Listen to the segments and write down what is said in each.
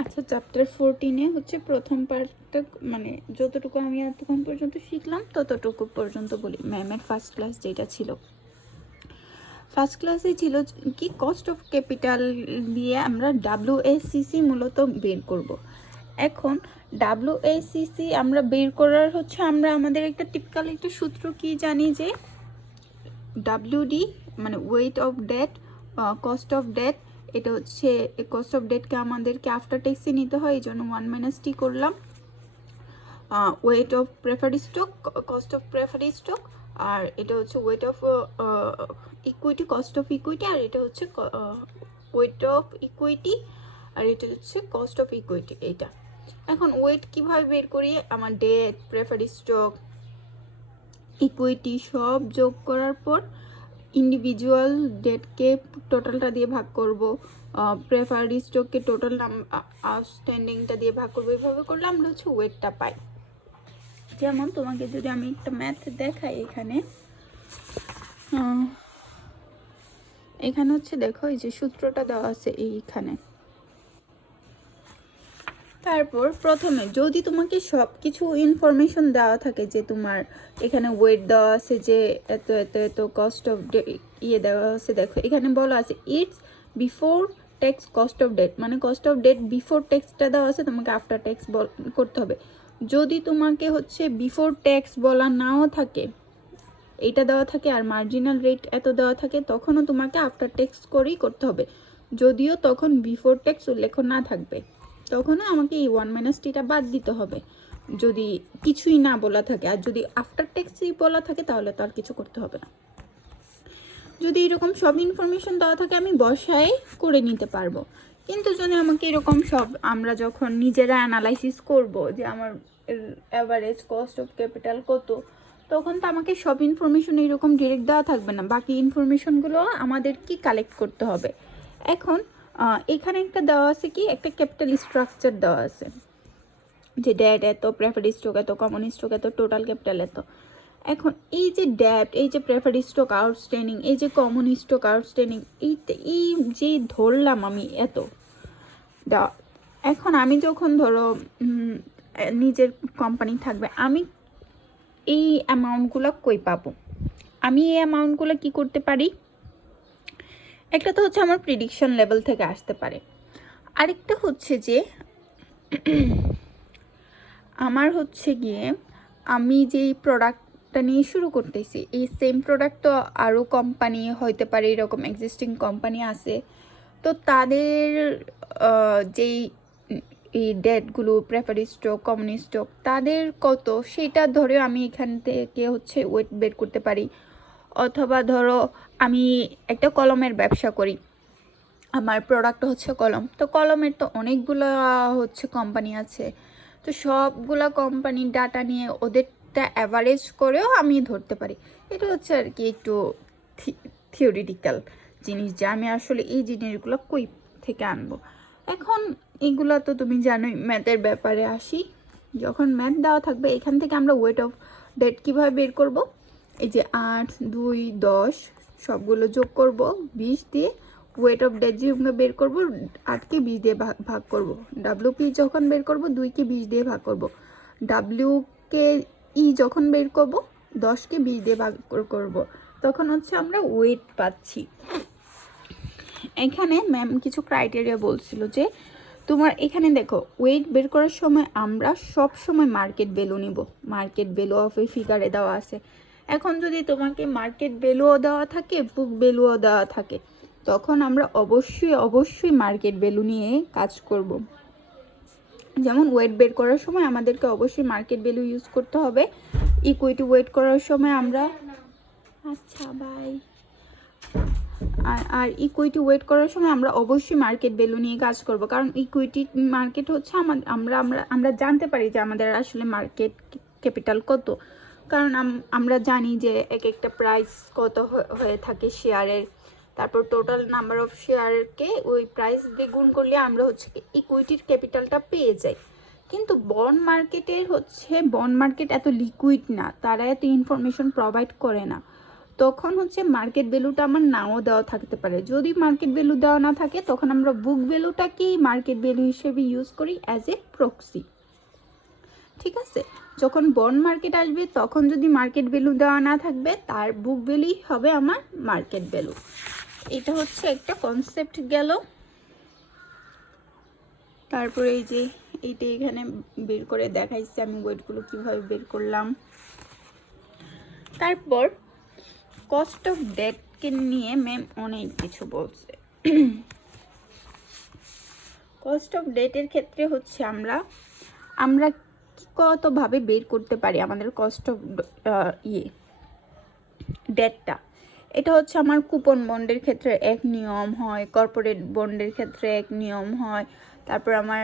আচ্ছা, চ্যাপ্টার 14-এ হচ্ছে প্রথম পার্টটা, মানে যতটুকু আমি এতক্ষণ পর্যন্ত শিখলাম ততটুকু পর্যন্ত বলি। ম্যামের ফার্স্ট ক্লাস যেটা ছিল, ফার্স্ট ক্লাসে ছিল কি কস্ট অফ ক্যাপিটাল দিয়ে আমরা WACC মূলত বের করব। এখন WACC আমরা বের করার হচ্ছে আমরা আমাদের একটা টিপিক্যাল একটা সূত্র কি জানি যে WD মানে weight of debt, cost of debt, এটা হচ্ছে কস্ট অফ ডেটকে আমাদেরকে আফটার ট্যাক্সে নিতে হয়, এই জন্য 1 - T করলাম। Weight of preferred stock, cost of preferred stock, আর এটা হচ্ছে weight of equity, cost of equity, আর এটা হচ্ছে ওয়েট অফ ইকুইটি, আর এটা হচ্ছে কস্ট অফ ইকুইটি। এইটা এখন ওয়েট কিভাবে বের করি, আমার ডেট, প্রেফার্ড স্টক, ইকুইটি সব যোগ করার পর ইন্ডিভিজুয়াল ডেটকে টোটালটা দিয়ে ভাগ করব, প্রেফার্ড স্টককে টোটাল আউটস্ট্যান্ডিংটা দিয়ে ভাগ করবো। এইভাবে করলে আমরা হচ্ছে ওয়েটটা পাই। যেমন তোমাকে যদি আমি একটা ম্যাথ দেখাই, এখানে হচ্ছে দেখো এই যে সূত্রটা দেওয়া আছে এইখানে। তারপর প্রথমে যদি তোমাকে সব কিছু ইনফরমেশন দেওয়া থাকে, যে তোমার এখানে ওয়েট দেওয়া আছে, যে এত এত এত কস্ট অফ ইয়ে দেওয়া আছে, দেখো এখানে বলা আছে it's before tax cost of debt, মানে কস্ট অফ ডেট বিফোর ট্যাক্সটা দেওয়া আছে, তোমাকে আফটার ট্যাক্স করতে হবে। যদি তোমাকে হচ্ছে বিফোর ট্যাক্স বলা নাও থাকে, এইটা দেওয়া থাকে আর মার্জিনাল রেট এত দেওয়া থাকে, তখনও তোমাকে আফটার ট্যাক্স করেই করতে হবে। যদিও তখন বিফোর ট্যাক্স উল্লেখ না থাকবে, তখনও আমাকে এই 1 - Tটা বাদ দিতে হবে যদি কিছুই না বলা থাকে। আর যদি আফটার ট্যাক্সই বলা থাকে তাহলে তো আর কিছু করতে হবে না। যদি এরকম সব ইনফরমেশন দেওয়া থাকে আমি বসায় করে নিতে পারবো। কিন্তু যদি আমাকে এরকম সব আমরা যখন নিজেরা অ্যানালাইসিস করব যে আমার অ্যাভারেজ কস্ট অফ ক্যাপিটাল কত, তখন তো আমাকে সব ইনফরমেশন এরকম ডিরেক্ট দেওয়া থাকবে না, বাকি ইনফরমেশনগুলো আমাদের কি কালেক্ট করতে হবে। এখন এখানে একটা দেওয়া আছে কি, একটা ক্যাপিটাল স্ট্রাকচার দেওয়া আছে, যে ডেট এত, প্রেফার্ড স্টক এত, কমন স্টক এত, টোটাল ক্যাপিটাল এত। এখন এই যে ডেট, এই যে প্রেফার্ড স্টক আউটস্ট্যান্ডিং, এই যে কমন স্টক আউটস্ট্যান্ডিং, এই যে ধরলাম আমি এত, এখন আমি যখন ধরো নিজের কোম্পানি থাকবে, আমি এই অ্যামাউন্টগুলো কই পাবো? আমি এই অ্যামাউন্টগুলো কি করতে পারি? একটা তো হচ্ছে আমার প্রিডিকশন লেভেল থেকে আসতে পারে, আরেকটা হচ্ছে যে আমার হচ্ছে গিয়ে আমি যেই প্রোডাক্টটা নিয়ে শুরু করতেছি, এই সেম প্রোডাক্ট তো আরও কোম্পানি হইতে পারে, এরকম এক্সিস্টিং কোম্পানি আছে, তো তাদের যেই এই ডেটগুলো, প্রেফার্ড স্টক, কমন স্টক, তাদের কত সেটা ধরে আমি এখান থেকে হচ্ছে ওয়েট বের করতে পারি। অথবা ধরো আমি একটা কলমের ব্যবসা করি, আমার প্রোডাক্ট হচ্ছে কলম, তো কলমের তো অনেকগুলো হচ্ছে কোম্পানি আছে, তো সবগুলা কোম্পানির ডাটা নিয়ে ওদেরটা অ্যাভারেজ করেও আমি ধরতে পারি। এটা হচ্ছে আর কি একটু থিওরিটিক্যাল জিনিস, যে আমি আসলে এই জিনিসগুলো কই থেকে আনবো। এখন এগুলো তো তুমি জানোই। ম্যাথের ব্যাপারে আসি, যখন ম্যাথ দেওয়া থাকবে এখান থেকে আমরা ওয়েট অফ ডেট কীভাবে বের করব, এই যে 8, 2, 10 সবগুলো যোগ করব 20 দিয়ে, ওয়েট অফ ডেট যেগুলো বের করব 8কে 20 দিয়ে ভাগ করব, ডাব্লিউপি যখন বের করব 2কে 20 দিয়ে ভাগ করব, ডাব্লিউকে যখন বের করব 10কে 20 দিয়ে ভাগ করব, তখন হচ্ছে আমরা ওয়েট পাচ্ছি। এখানে ম্যাম কিছু ক্রাইটেরিয়া বলছিল যে তোমার এখানে দেখো ওয়েট বের করার সময় আমরা সব সময় মার্কেট ভ্যালু নিব, মার্কেট ভ্যালু অফ এই ফিগারে দেওয়া আছে। এখন যদি তোমাকে মার্কেট ভ্যালুও দেওয়া থাকে, বুক ভ্যালুও দেওয়া থাকে, তখন আমরা অবশ্যই মার্কেট ভ্যালু নিয়ে কাজ করব। যেমন ওয়েট বের করার সময় আমাদেরকে অবশ্যই মার্কেট ভ্যালু ইউজ করতে হবে। ইকুইটি ওয়েট করার সময় আমরা আচ্ছা বাই আর ইকুইটি ওয়েট করার সময় আমরা অবশ্যই মার্কেট ভ্যালু নিয়ে কাজ করব, কারণ ইকুইটি মার্কেট হচ্ছে আমরা জানতে পারি যে আমাদের আসলে মার্কেট ক্যাপিটাল কত, কারণ আমরা জানি যে এক একটা প্রাইস কত হয়ে থাকে শেয়ারের, তারপর টোটাল নাম্বার অফ শেয়ারকে ওই প্রাইস দিয়ে গুণ করলে আমরা হচ্ছে ইকুইটির ক্যাপিটালটা পেয়ে যাই। কিন্তু বন্ড মার্কেট এত লিকুইড না, তারা এত ইনফরমেশন প্রোভাইড করে না। তখন হচ্ছে মার্কেট ভ্যালুটা আমার নাও দেওয়া থাকতে পারে। যদি মার্কেট ভ্যালু দেওয়া না থাকে তখন আমরা বুক ভ্যালুটাকেই মার্কেট ভ্যালু হিসেবে ইউজ করি অ্যাজ এ প্রক্সি। ঠিক আছে, যখন বন্ড মার্কেট আসবে তখন যদি মার্কেট ভ্যালু দেওয়া না থাকবে তার বুক ভ্যালুই হবে আমার মার্কেট ভ্যালু। এটা হচ্ছে একটা কনসেপ্ট গেল। তারপরে এই যে এইটা এখানে বের করে দেখাইছি আমি ওয়েটগুলো কিভাবে বের করলাম। তারপর কস্ট অফ ডেটকে নিয়ে ম্যাম অনেক কিছু বলছে। কস্ট অফ ডেটের ক্ষেত্রে হচ্ছে আমরা কতভাবে বের করতে পারি আমাদের কস্ট অফ ডেটটা। এটা হচ্ছে আমার কুপন বন্ডের ক্ষেত্রে এক নিয়ম হয়, কর্পোরেট বন্ডের ক্ষেত্রে এক নিয়ম হয়, তারপর আমার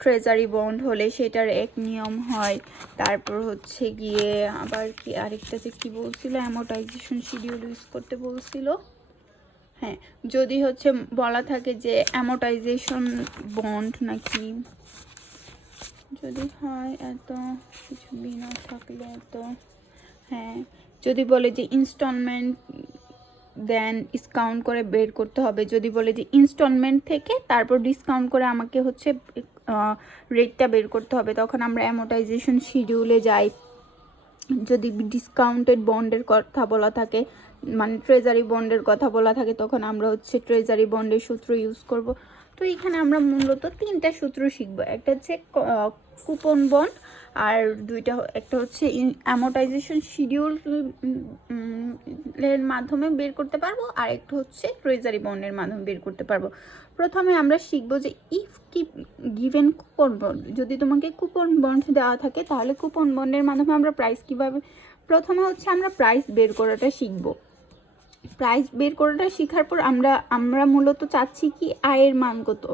ট্রেজারি বন্ড হলে সেটার এক নিয়ম হয়, তারপর হচ্ছে গিয়ে আবার কি আরেকটা যে কী বলছিল, অ্যামোর্টাইজেশন শিডিউল ইউজ করতে বলছিল। হ্যাঁ, যদি হচ্ছে বলা থাকে যে অ্যামোর্টাইজেশন বন্ড নাকি যদি হয় এত কিছু বিনা থাকলে এত, হ্যাঁ যদি বলে যে ইনস্টলমেন্ট দেন ডিসকাউন্ট করে বের করতে হবে, যদি বলে যে ইনস্টলমেন্ট থেকে তারপর ডিসকাউন্ট করে আমাকে হচ্ছে রেটটা বের করতে হবে, তখন আমরা অ্যামোর্টাইজেশন শিডিউলে যাই। যদি ডিসকাউন্টেড বন্ডের কথা বলা থাকে মানে ট্রেজারি বন্ডের কথা বলা থাকে তখন আমরা হচ্ছে ট্রেজারি বন্ডের সূত্র ইউজ করব। তো এখানে আমরা মূলত 3টা সূত্র শিখবো, একটা হচ্ছে কুপন বন্ড, আর একটা হচ্ছে অ্যামোর্টাইজেশন শিডিউলের মাধ্যমে বের করতে পারবো, আর একটা হচ্ছে ট্রেজারি বন্ডের মাধ্যমে বের করতে পারবো। প্রথমে আমরা শিখবো যে ইফ গিভেন কুপন বন্ড, যদি তোমাকে কুপন বন্ড দেওয়া থাকে তাহলে কুপন বন্ডের মাধ্যমে আমরা প্রাইস কিভাবে, প্রথমে হচ্ছে আমরা প্রাইস বের করাটা শিখবো। প্রাইস বের করাটা শেখার পর আমরা মূলত চাচ্ছি কি আয়ের মান কত,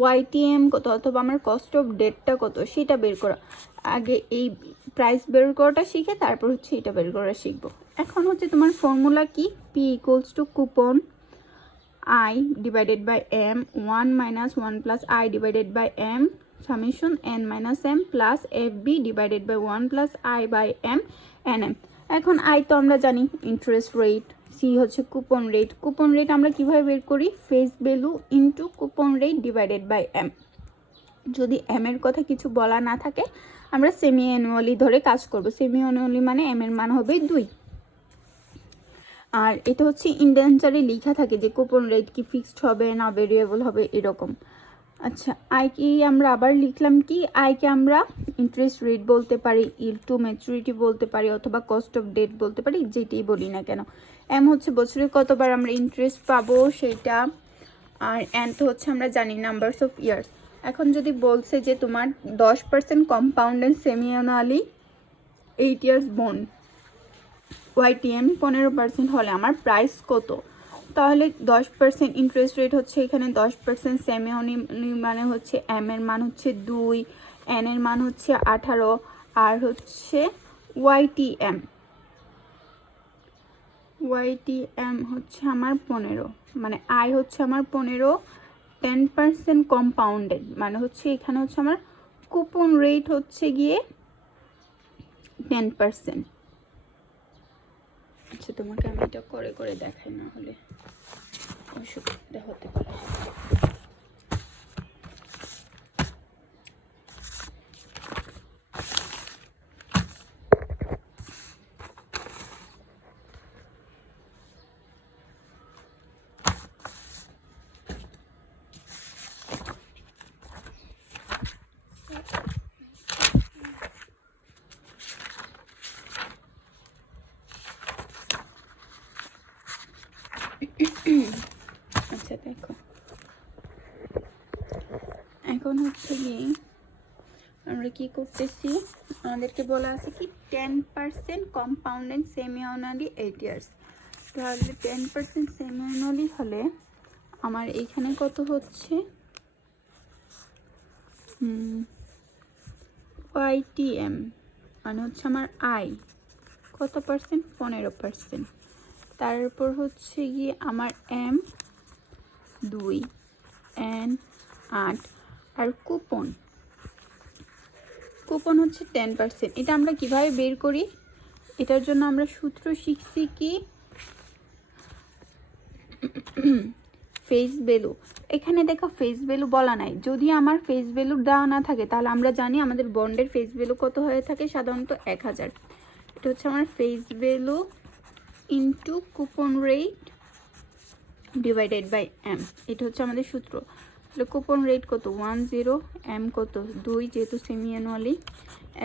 ওয়াইটিএম কত, অথবা আমার কস্ট অফ ডেটটা কত সেটা বের করা। আগে এই প্রাইস বের করাটা শিখে তারপর হচ্ছে এটা বের করা শিখবো। এখন হচ্ছে তোমার ফর্মুলা কি, P equals to coupon I divided by M 1 minus 1 plus I divided by M summation n minus m plus FB divided by 1 plus I by M nm। এখন I তো আমরা জানি ইন্টারেস্ট রেট, সি হচ্ছে coupon rate. Coupon rate আমরা কিভাবে বের করি, face value into coupon rate divided by M. যদি এম এর কথা কিছু বলা না থাকে আমরা সেমি অ্যানুয়ালি ধরে কাজ করব। সেমি অ্যানুয়ালি মানে এম এর মান হবে 2। আর এটা হচ্ছে ইন্ডেন্সারে লেখা থাকে যে কুপন রেট কি ফিক্সড হবে না ভেরিয়েবল হবে এরকম। আচ্ছা, আই কি আমরা আবার লিখলাম কি, আইকে আমরা ইন্টারেস্ট রেট বলতে পারি, ইল্ড টু ম্যাচুরিটি বলতে পারি, অথবা কস্ট অফ ডেট বলতে পারি, যেটাই বলি না কেন। এম হচ্ছে বছরে কতবার আমরা ইন্টারেস্ট পাবো সেটা, আর এন তো হচ্ছে আমরা জানি নাম্বারস অফ ইয়ার্স। এখন যদি বলছে যে তোমার 10% compound and semi annually 8 years bond YTM 15% হলে আমার প্রাইস কত, তাহলে 10% ইন্টারেস্ট রেট হচ্ছে এখানে 10%, সেমি অ্যানুয়ালি মানে হচ্ছে এম এর মান হচ্ছে 2, এন এর মান হচ্ছে 18, আর হচ্ছে ওয়াইটিএম হচ্ছে আমার 15, মানে আই হচ্ছে আমার 15, 10% কম্পাউন্ডেড মানে হচ্ছে এখানে হচ্ছে আমার কুপন রেট হচ্ছে গিয়ে 10%। আচ্ছা, তোমাকে আমি এটা করে করে দেখাই, না হলে অসুবিধা হতে পারে। আচ্ছা দেখো, এখন হচ্ছে কি আমরা কি করতেছি, আমাদেরকে বলা আছে কি 10% compound and semi annually 8 years. তাহলে 10% সেমি অ্যানুয়ালি হলে আমার এইখানে কত হচ্ছে, ওয়াইটিএম মানে হচ্ছে আমার আই কত পার্সেন্ট, 15%। তারপর হচ্ছে গিয়ে আমার এম 2, এন 8, আর কুপন হচ্ছে 10%। এটা আমরা কিভাবে বের করি, এটার জন্য আমরা সূত্র শিখছি কি ফেস ভ্যালু, এখানে দেখো ফেস ভ্যালু বলা নাই। যদি আমার ফেস ভ্যালু দেওয়া না থাকে তাহলে আমরা জানি আমাদের বন্ডের ফেস ভ্যালু কত হয়ে থাকে, সাধারণত 1000। এটা হচ্ছে আমার face value into coupon rate divided by M, এটা হচ্ছে আমাদের সূত্র। তাহলে কুপন রেট কত 10, এম কত 2, যেহেতু সেমি অ্যানুয়ালি।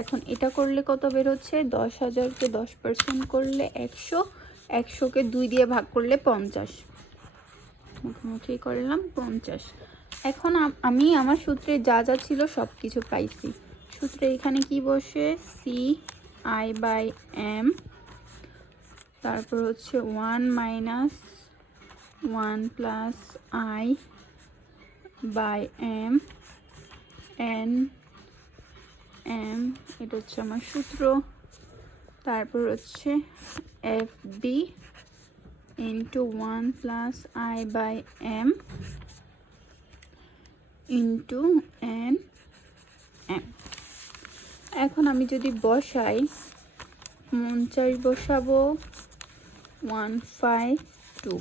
এখন এটা করলে কত বের হচ্ছে, 10,000কে 10% করলে 100, 100কে 2 দিয়ে ভাগ করলে 50, মুখোমুখি করলাম 50। এখন আমি আমার সূত্রে যা যা ছিল সব কিছু পাইছি। সূত্রে এখানে কি বসে, সি আই বাই এম, তারপর হচ্ছে 1 minus 1 plus I by M N M, এটা হচ্ছে আমার সূত্র। তারপর হচ্ছে F B into 1 plus I by M into N M. এখন আমি যদি বসাই, 49 বসাবো, 152,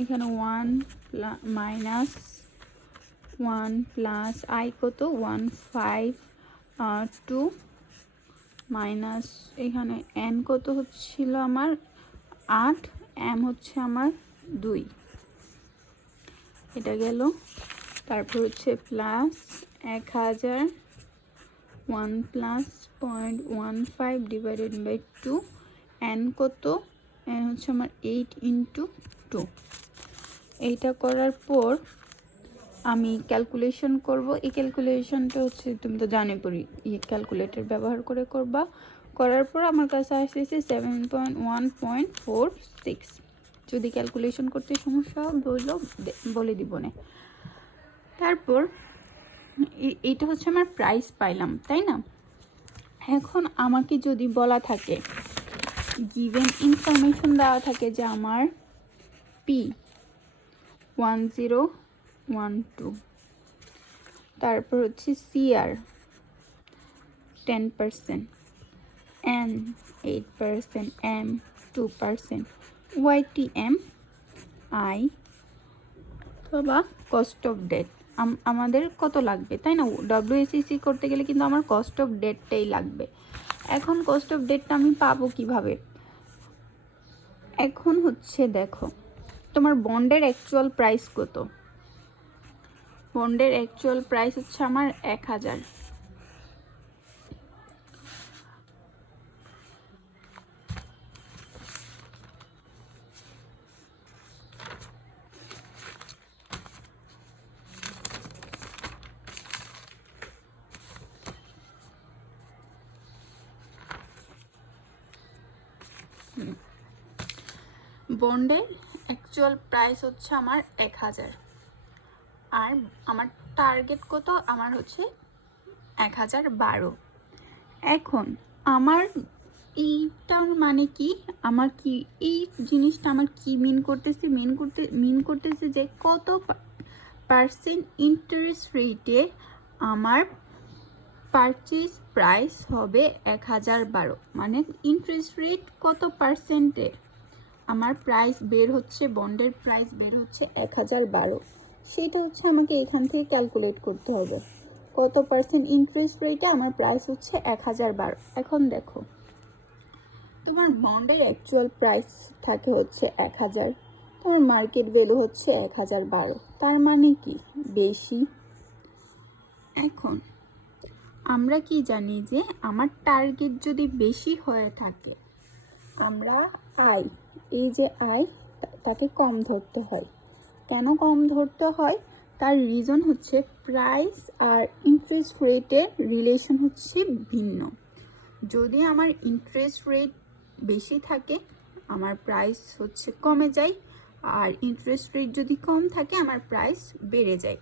এখানে 1 মাইনাস 1 প্লাস আই কত 152 মাইনাস এখানে এন কত হচ্ছিল আমার 8, এম হচ্ছে আমার 2, এটা গেল। তারপর হচ্ছে plus 1000, 1 plus 0.15 divided by 2, N কত, এন হচ্ছে আমার 8 ইন্টু 2। এইটা করার পর আমি ক্যালকুলেশন করব। এই ক্যালকুলেশনটা হচ্ছে তুমি তো জানো পড়ি, ক্যালকুলেটর ব্যবহার করে করবা। করার পর আমার কাছে আসতেছে 7.1.46। যদি ক্যালকুলেশন করতে সমস্যা বলে দিব না। তারপর এটা হচ্ছে আমার প্রাইস পাইলাম, তাই না? এখন আমাকে যদি বলা থাকে, গিভেন ইনফরমেশন দেওয়া থাকে যে আমার পি 1012, তারপর হচ্ছে CR 10%, N 8%, M 2%, YTM I অথবা কস্ট অফ ডেট আমাদের কত লাগবে, তাই না? ডব্লিউএসসি করতে গেলে কিন্তু আমার কস্ট অফ ডেটটাই লাগবে। এখন কস্ট অফ ডেটটা আমি পাবো কিভাবে? এখন হচ্ছে দেখো, তোমার বন্ডের অ্যাকচুয়াল প্রাইস কত? বন্ডের অ্যাকচুয়াল প্রাইস হচ্ছে আমার 1000। বন্ডের অ্যাকচুয়াল প্রাইস হচ্ছে আমার 1000, আর আমার টার্গেট কত, আমার হচ্ছে 1012। এখন আমার এইটার মানে কি, আমার কি এই জিনিসটা আমার কি মিন করতেছে যে কত পার্সেন্ট ইন্টারেস্ট রেটে আমার পারচেজ প্রাইস হবে 1012। মানে ইন্টারেস্ট রেট কত পার্সেন্টে আমার প্রাইস বের হচ্ছে, বন্ডের প্রাইস বের হচ্ছে 1012। সেটা হচ্ছে আমাকে এখান থেকে ক্যালকুলেট করতে হবে কত পার্সেন্ট ইন্টারেস্ট রেটে আমার প্রাইস হচ্ছে 1012। এখন দেখো, তোমার বন্ডের অ্যাকচুয়াল প্রাইস থাকে হচ্ছে 1000, তোমার মার্কেট ভ্যালু হচ্ছে 1012, তার মানে কি বেশি। এখন আমরা কি জানি যে আমার টার্গেট যদি বেশি হয়ে থাকে, আমরা আই, এই যে আই, তাকে কম ধরতে হয়। কেন কম ধরতে হয়? তার রিজন হচ্ছে প্রাইস আর ইন্টারেস্ট রেটের রিলেশন হচ্ছে ভিন্ন। যদি আমার ইন্টারেস্ট রেট বেশি থাকে আমার প্রাইস হচ্ছে কমে যায়, আর ইন্টারেস্ট রেট যদি কম থাকে আমার প্রাইস বেড়ে যায়।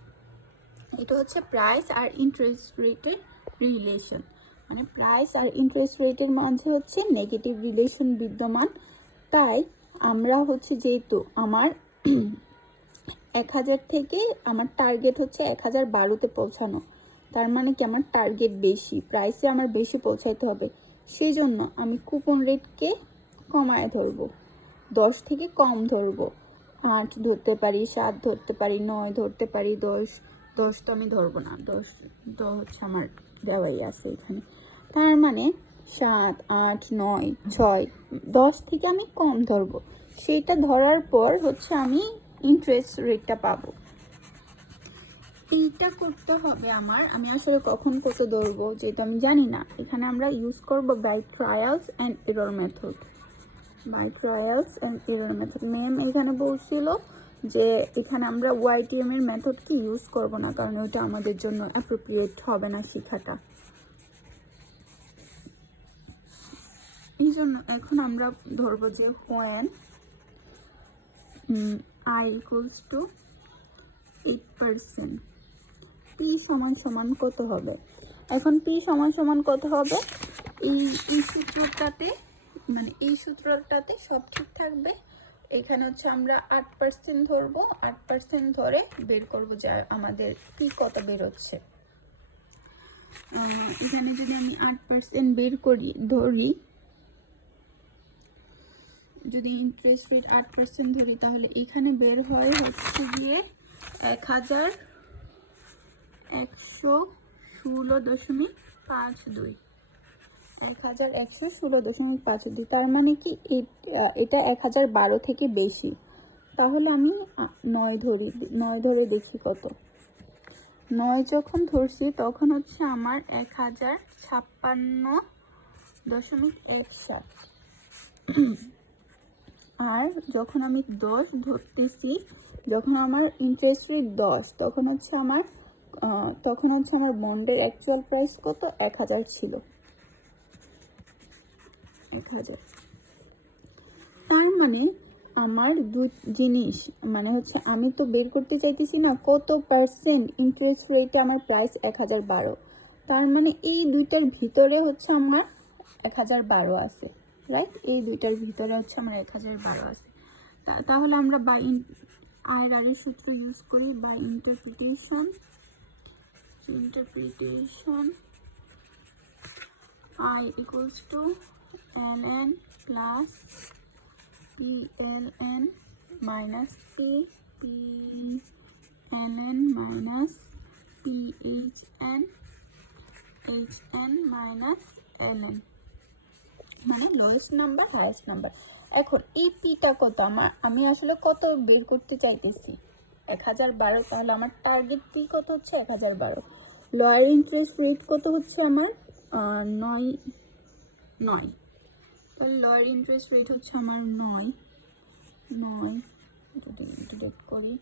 এটা হচ্ছে প্রাইস আর ইন্টারেস্ট রেটের রিলেশন। মানে প্রাইস আর ইন্টারেস্ট রেটের মাঝে হচ্ছে নেগেটিভ রিলেশন বিদ্যমান। তাই আমরা হচ্ছে, যেহেতু আমার 1000 থেকে আমার টার্গেট হচ্ছে 1012তে পৌঁছানো, তার মানে কি আমার টার্গেট বেশি, প্রাইসে আমার বেশি পৌঁছাইতে হবে। সেই জন্য আমি কুপন রেটকে কমায় ধরবো, 10 থেকে কম ধরবো। 8 ধরতে পারি, 7 ধরতে পারি, 9 ধরতে পারি, 10 10 তো আমি ধরবো না, 10 তো হচ্ছে আমার দেওয়াই আছে এখানে। তার মানে 7 8 9 6 10 থেকে আমি কম ধরবো, সেইটা ধরার পর হচ্ছে আমি ইন্টারেস্ট রেটটা পাবো। এইটা করতে হবে আমার, আমি আসলে কখন কত ধরবো যেটা আমি জানি না। এখানে আমরা ইউজ করব by trials and error method. By trials and error method ma'am এখানে বলছিল যে এখানে আমরা ওয়াইটিএম এর মেথড কি ইউজ করব না, কারণ ওটা আমাদের জন্য অ্যাপ্রোপ্রিয়েট হবে না শেখাটা। এই জন্য এখন আমরা ধরবো যে when I equals to 8%, p সমান সমান কত হবে? এখন p সমান সমান কত হবে? এই সূত্রটাতে, মানে এই সূত্রটাতে সব ঠিক থাকবে। এখানে হচ্ছে আমরা 8% ধরবো, 8% ধরে বের করবো যে আমাদের p কত বের হচ্ছে। এখানে যদি আমি 8% বের করি, ধরি, যদি ইন্টারেস্ট রেট 8% ধরি, তাহলে এখানে বের হয় হচ্ছে গিয়ে 1116.52, 1116.52। তার মানে কি এটা 1012 থেকে বেশি। তাহলে আমি 9 ধরি, 9 ধরে দেখি কত। 9 যখন ধরছি তখন হচ্ছে আমার 1056.17। আর যখন আমি 10 ধরতেছি, যখন আমার ইন্টারেস্ট রেট 10, তখন হচ্ছে আমার বন্ডের অ্যাকচুয়াল প্রাইস কত? 1000 ছিল, 1000। তার মানে আমার জিনিস, মানে হচ্ছে আমি তো বের করতে চাইতেছি না কত পার্সেন্ট ইন্টারেস্ট রেটে আমার প্রাইস 1012। তার মানে এই দুইটার ভিতরে হচ্ছে আমার 1012 আছে, রাইট? এই দুইটার ভিতরে হচ্ছে আমার 1012 আছে। তাহলে আমরা বাই আইআর সূত্র ইউজ করি, by interpretation I equals to ln plus PLN minus PLN minus PHN HN minus LN, মানে লোয়েস্ট নাম্বার হাইয়েস্ট নাম্বার। এখন এই পিটা কত আমি আসলে কত বের করতে চাইতেছি? 1012। তাহলে আমার টার্গেট পি কত হচ্ছে? 1012। লোয়ার ইন্টারেস্ট রেট কত হচ্ছে আমার? 9। তাহলে লোয়ার ইন্টারেস্ট রেট হচ্ছে আমার 9। ডেট করি,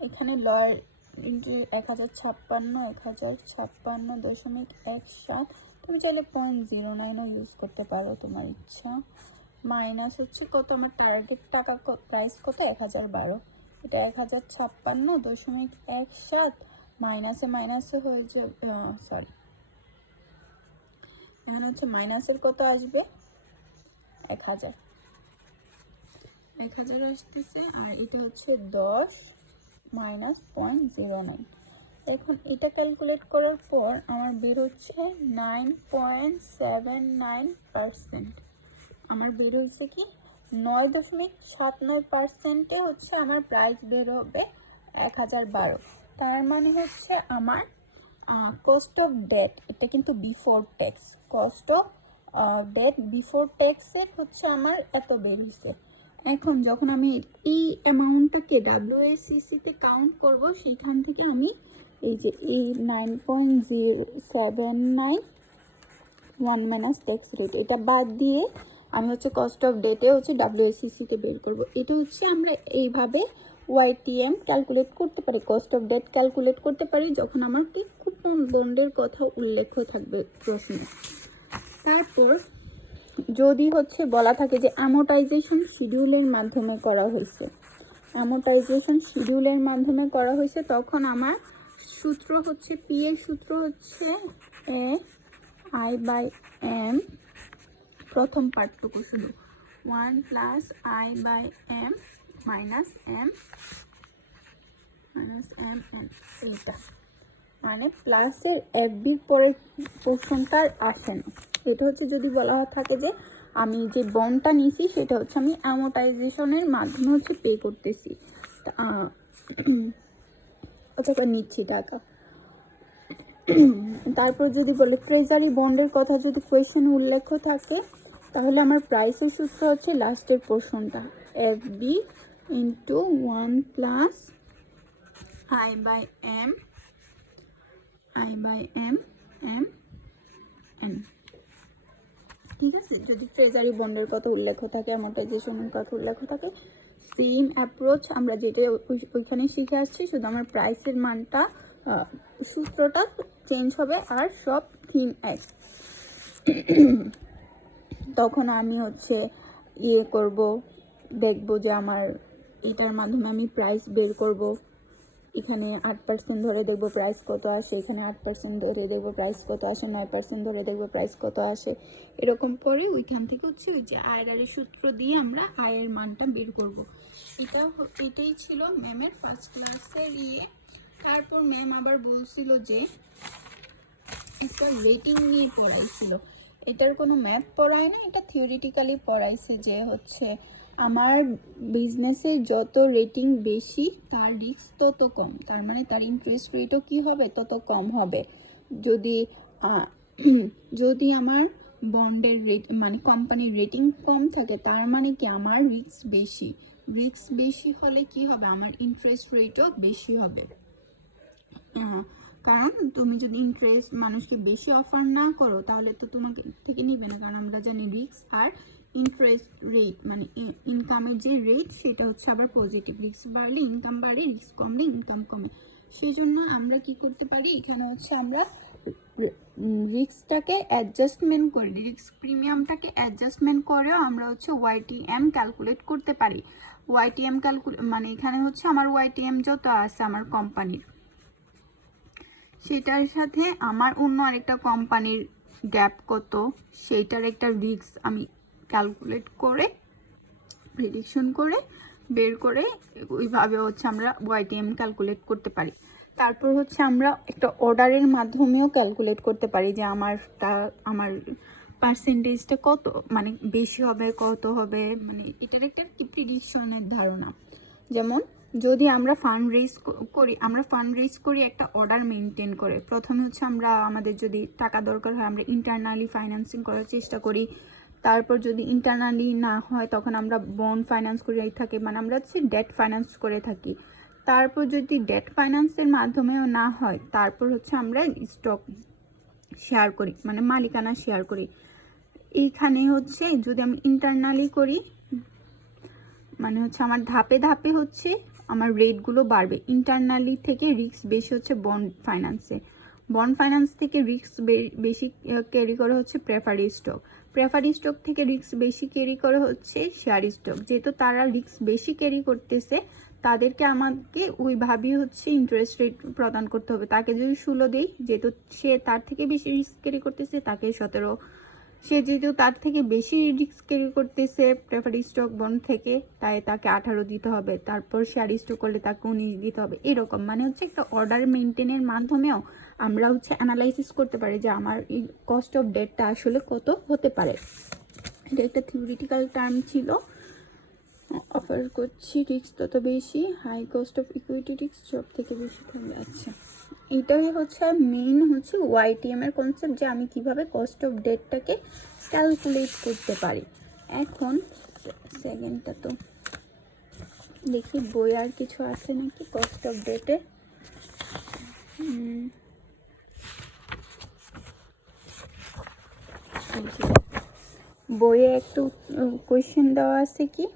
এখানে লোয়ার 1056.17। তুমি চাইলে 0.09ও ইউজ করতে পারো, তোমার ইচ্ছা। মাইনাস হচ্ছে কত আমার টার্গেট টাকা প্রাইস কত? 1012। এটা 1056.17 মাইনাসে হয়ে যাবে, সরি, এখানে হচ্ছে মাইনাসের কত আসবে? 1000 আসতেছে। আর এটা হচ্ছে 10 মাইনাস 0.09। এখন এটা ক্যালকুলেট করার পর আমার বের হচ্ছে 9.79%। আমার বের হচ্ছে কি 9.79%-এ হচ্ছে আমার প্রাইস বের হবে 1012। তার মানে হচ্ছে আমার কস্ট অফ ডেট, এটা কিন্তু before tax, cost of debt before ট্যাক্সের হচ্ছে আমার এত বের হয়েছে। এখন যখন আমি এই অ্যামাউন্টটাকে WACC-তে কাউন্ট করব, সেইখান থেকে আমি এই যে এই 9.079 1 মাইনাস ট্যাক্স রেট, এটা বাদ দিয়ে আমি হচ্ছে কস্ট অফ ডেটে হচ্ছে WACC-তে বের করব। এটা হচ্ছে আমরা এইভাবে ওয়াইটিএম ক্যালকুলেট করতে পারি, কস্ট অফ ডেট ক্যালকুলেট করতে পারি যখন আমার কি কুপন বন্ডের কথা উল্লেখ থাকবে প্রশ্নে। তারপর যদি হচ্ছে বলা থাকে যে অ্যামোর্টাইজেশন শিডিউলের মাধ্যমে করা হয়েছে, তখন আমার সূত্র হচ্ছে পি এর সূত্র হচ্ছে I/M, প্রথম পার্টটুকু শুধু 1 প্লাস I/M মাইনাস M এইটা, মানে প্লাসের FBর পরের পোর্শনটা আসে না। এটা হচ্ছে যদি বলা থাকে যে আমি যে বন্ডটা নিছি সেটা হচ্ছে আমি অ্যামোর্টাইজেশনের মাধ্যমে হচ্ছে পে করতেছি, অথবা নিচ্ছি টাকা। তারপর যদি বলে ট্রেজারি বন্ডের কথা যদি কোয়েশ্চেনে উল্লেখ থাকে, তাহলে আমার প্রাইসের সূত্র হচ্ছে লাস্টের পোর্শনটা FB into 1 plus I/M M N। ঠিক আছে, যদি ট্রেজারি বন্ডের কথা উল্লেখ থাকে, অ্যামortization-এর কথা উল্লেখ থাকে, সেম অ্যাপ্রোচ আমরা যেটা ওইখানে শিখে আসছি, শুধু আমার প্রাইসের মানটা সূত্রটা চেঞ্জ হবে আর সব থিম এক। তখন আমি হচ্ছে করব, দেখবো যে আমার এটার মাধ্যমে আমি প্রাইস বের করব। এখানে 8% ধরে দেখবো প্রাইস কত আসে, এখানে 8% ধরে দেখবো প্রাইস কত আসে, 9% ধরে দেখবো প্রাইস কত আসে। এরকম পরে ওইখান থেকে হচ্ছে ওই যে আয়ের সূত্র দিয়ে আমরা আয়ের মানটা বের করব। এটাই ছিল ম্যামের ফার্স্ট ক্লাসের তারপর ম্যাম আবার বলছিল যে একটা রেটিং নিয়ে পড়াইছিল। এটার কোনো ম্যাথ পড়ায় না, এটা থিওরিটিক্যালি পড়াইছে যে হচ্ছে আমার বিজনেসে যত রেটিং বেশি তার রিস্ক তত কম, তার মানে তার ইন্টারেস্ট রেটও কি হবে, তত কম হবে। যদি যদি আমার বন্ডের রেট মানে কোম্পানির রেটিং কম থাকে, তার মানে কি আমার রিস্ক বেশি হলে কি হবে, আমার ইন্টারেস্ট রেটও বেশি হবে। কারণ তুমি যদি ইন্টারেস্ট মানুষকে বেশি অফার না করো, তাহলে তো তোমাকে থেকে নিবে না। কারণ আমরা জানি রিস্ক আর ইন্টারেস্ট রেট মানে ইনকামের যে রেট, সেটা হচ্ছে আবার পজিটিভ। রিস্ক বাড়লে ইনকাম বাড়ে, রিস্ক কমলে ইনকাম কমে। সেই জন্য আমরা কি করতে পারি, এখানে হচ্ছে আমরা রিস্কটাকে অ্যাডজাস্টমেন্ট করি, রিস্ক প্রিমিয়ামটাকে অ্যাডজাস্টমেন্ট করেও আমরা হচ্ছে YTM ক্যালকুলেট করতে পারি। YTM মানে এখানে হচ্ছে আমার YTM যত আছে আমার কোম্পানির, সেটার সাথে আমার অন্য আরেকটা কোম্পানির গ্যাপ কত, সেইটার একটা রিস্ক আমি ক্যালকুলেট করে প্রেডিকশন করে বের করে ওইভাবে হচ্ছে আমরা YTM ক্যালকুলেট করতে পারি। তারপর হচ্ছে আমরা একটা অর্ডারের মাধ্যমেও ক্যালকুলেট করতে পারি যে আমার পার্সেন্টেজটা কত, মানে বেশি হবে কত হবে, মানে এটার একটা কি প্রেডিকশনের ধারণা। যেমন যদি আমরা ফান্ড রেজ করি একটা অর্ডার মেনটেন করে, প্রথমে হচ্ছে আমরা আমাদের যদি টাকা দরকার হয় আমরা ইন্টারনালি ফাইন্যান্সিং করার চেষ্টা করি। তারপর যদি ইন্টারনালি না হয় তখন আমরা বন্ড ফাইন্যান্স করে থাকি, মানে আমরা হচ্ছে ডেট ফাইন্যান্স করে থাকি। তারপর যদি ডেট ফাইন্যান্সের মাধ্যমেও না হয়, তারপর হচ্ছে আমরা স্টক শেয়ার করি, মানে মালিকানা শেয়ার করি। এইখানে হচ্ছে যদি আমি ইন্টারনালি করি, মানে হচ্ছে আমার ধাপে ধাপে হচ্ছে আমার রেটগুলো বাড়বে। ইন্টারনালি থেকে রিস্ক বেশি হচ্ছে বন্ড ফাইন্যান্স থেকে রিস্ক বেশি ক্যারি করে হচ্ছে প্রেফারি স্টক থেকে রিস্ক বেশি ক্যারি করে হচ্ছে শেয়ার স্টক। যেহেতু তারা রিস্ক বেশি ক্যারি করতেছে, তাদেরকে আমাকে ওইভাবেই হচ্ছে ইন্টারেস্ট রেট প্রদান করতে হবে। তাকে যদি 16 দেই, যেহেতু সে তার থেকে বেশি রিস্ক ক্যারি করতেছে, তাকে 17। সে যেহেতু তার থেকে বেশি রিস্ক ক্যারি করতেছে প্রেফারি স্টক বন্ড থেকে, তাই তাকে 18 দিতে হবে। তারপর শেয়ার স্টক করলে তাকে 19 দিতে হবে। এরকম মানে হচ্ছে একটা অর্ডার মেনটেনের মাধ্যমেও আমরা হচ্ছে অ্যানালাইসিস করতে পারি যে আমার এই কস্ট অফ ডেটটা আসলে কত হতে পারে। এটা একটা থিওরিটিক্যাল টার্ম ছিল। অফার করছি রিস্ক তত বেশি, high cost of equity risk সব থেকে বেশি কমে যাচ্ছে। এটাই হচ্ছে মেইন হচ্ছে YTM এর কনসেপ্ট, যে আমি কিভাবে কস্ট অফ ডেটটাকে ক্যালকুলেট করতে পারি। এখন সেকেন্ডটা তো দেখি বই আর কিছু আছে নাকি কস্ট অফ ডেটে। বইয়ে একটু কোয়েশ্চেন দেওয়া আছে কি,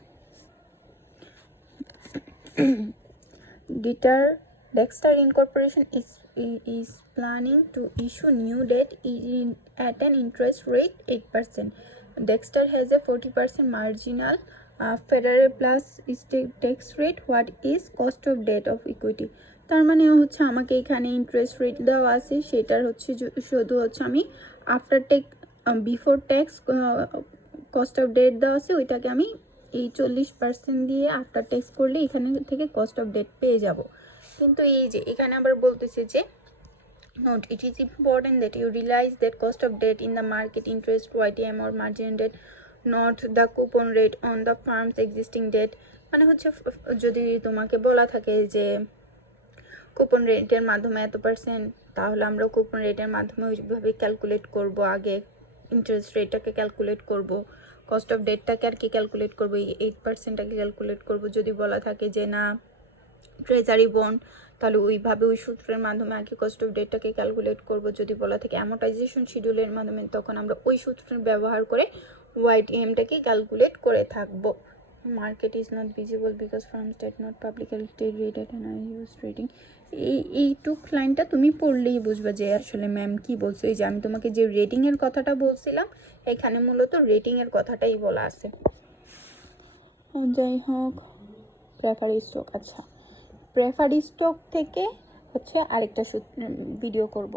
Dexter Incorporation is planning to issue new debt at an interest rate 8%. Dexter has a 40% marginal Federal plus tax rate. What is cost of debt of equity? তার মানে হচ্ছে আমাকে এখানে ইন্টারেস্ট রেট দেওয়া আছে, সেটার হচ্ছে শুধু হচ্ছে আমি after tax before tax cost of debt দেওয়া আছে, ওইটাকে আমি এই 40% দিয়ে আফটার ট্যাক্স করলে এখানে থেকে কস্ট অফ ডেট পেয়ে যাব। কিন্তু এই যে এখানে আবার বলতেছে যে note it is important that you realize that cost of debt in the market interest YTM or margin debt, not the coupon rate on the firm's existing debt. মানে হচ্ছে যদি তোমাকে বলা থাকে যে কুপন রেটের মাধ্যমে এত পার্সেন্ট, তাহলে আমরা কুপন রেটের মাধ্যমে ওইভাবে ক্যালকুলেট করব, আগে ইন্টারেস্ট রেটটাকে ক্যালকুলেট করব, কস্ট অফ ডেটটাকে আর কি ক্যালকুলেট করবো, এই 8%টাকে ক্যালকুলেট করব। যদি বলা থাকে যে না ট্রেজারি বন্ড, তাহলে ওইভাবে ওই সূত্রের মাধ্যমে আর কি কস্ট অফ ডেটটাকে ক্যালকুলেট করব। যদি বলা থাকে অ্যামোর্টাইজেশন শিডিউলের মাধ্যমে, তখন আমরা ওই সূত্রের ব্যবহার করে ওয়াইটিএমটাকে ক্যালকুলেট করে থাকবো। Market is not visible because firms debt not publicly traded and I use trading. এইটুক লাইনটা তুমি পড়লেই বুঝবে যে আসলে ম্যাম কি বলছো। এই যে আমি তোমাকে যে রেটিংয়ের কথাটা বলছিলাম, এখানে মূলত রেটিংয়ের কথাটাই বলা আছে। যাই হোক, প্রেফারি স্টক, আচ্ছা প্রেফারি স্টক থেকে হচ্ছে আরেকটা ভিডিও করব।